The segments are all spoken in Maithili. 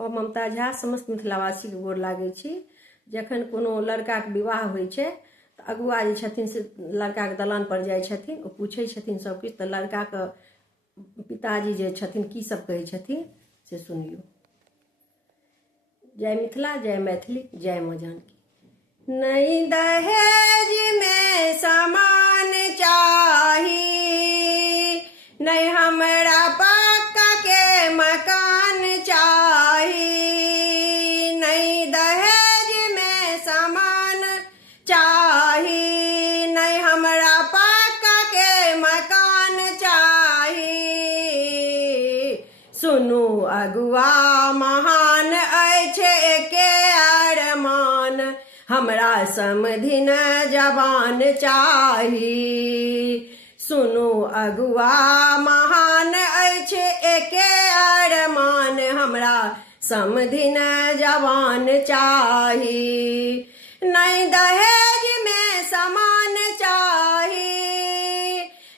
हम ममता झा समस्त मिथिलावासी के गोर लागै छी। जखन कोनो लड़का के विवाह होइ छै तऽ अगुआ जे छथिन से लड़का के दलान पर जाइ छथिन, ओ पूछै छथिन सब किछु, तऽ लड़का के पिताजी जे छथिन की सब कहै छथिन से सुनियो। जय मिथिला, जय मैथिली, जय माँ जानकी। नहीं दहेज में सामान चाही, नहीं हमरा पक्का के मकान चाही। नहीं दहेज में सामान चाही, नहीं हमरा पक्का के मकान चाही। सुनू अगुआ महान अछि एके अरमान, हमरा समधिन जवान चाही। सुनू अगुआ महान अछि एके अरमान, हमरा समधिन जवान चाही। नहीं दहेज में सामान चाही,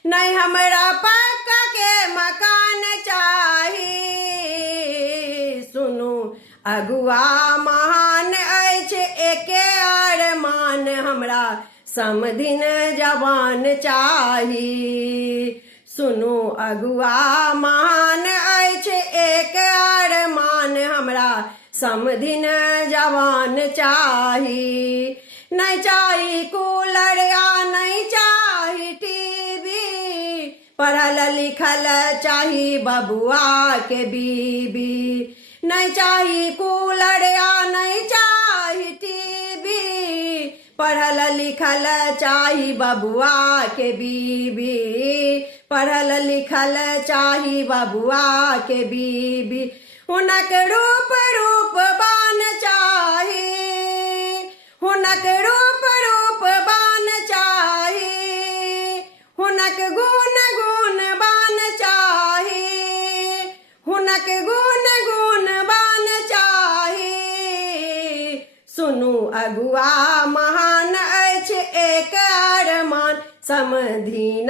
नहीं हमरा पक्का के मकान चाही। सुनू अगुआ महान अछि एके अरमान, हमरा समधिन जवान चाही। सुनू अगुआ महान अछि एक अरमान, हमरा समधिन जवान चाही। नहीं चाही कूलर या नहीं चाही टीवी, पढ़ल लिखल चाही बबुआ के बीबी। नहीं चाही कूलर या नहीं चाही टीवी, पढ़ल लिखल चाही बबुआ के बीबी। पढ़ल लिखल चाही बबुआ के बीबी। हुनक रूप रूपवान चाही, हुनक रूप रूपवान चाही, हुनक गुण गुणवान चाही, हुनक गुण गुणवान चाही। सुनू अगुआ महान अछि एक अरमान, समधिन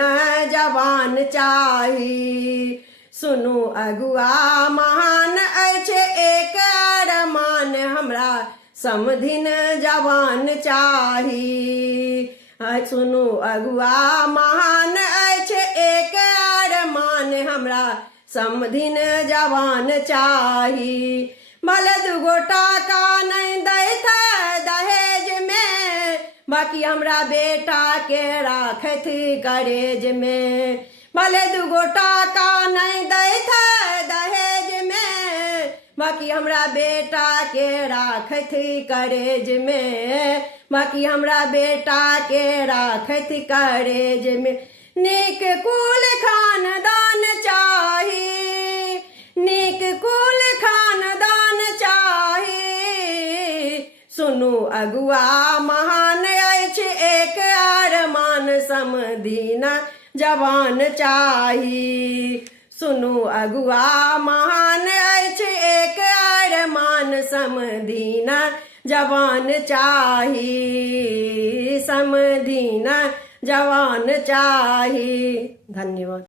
जवान चाही। सुनू अगुआ महान अछि एक अरमान, हमरा समधिन जवान चाही। सुनू अगुआ महान अछि एक अरमान, हमरा समधिन जवान चाही। भले दूगो टाका नहीं दैथ दहेज में, बाकी हमरा बेटा के राखथ करेज में। भले दूगो टाका नहीं दैथ दहेज में, बाकी हमरा बेटा के राखथ करेज में। बाकी हमरा बेटा के राखथ करेज में। नीक कुल खानदान चाही, नीक कुल खानदान चाही। सुनू अगुआ महान अछि एक अरमान, समधिन जवान चाही। सुनू अगुआ महान अछि एक अरमान, समधिन जवान चाही। समधिन जवान चाही। धन्यवाद।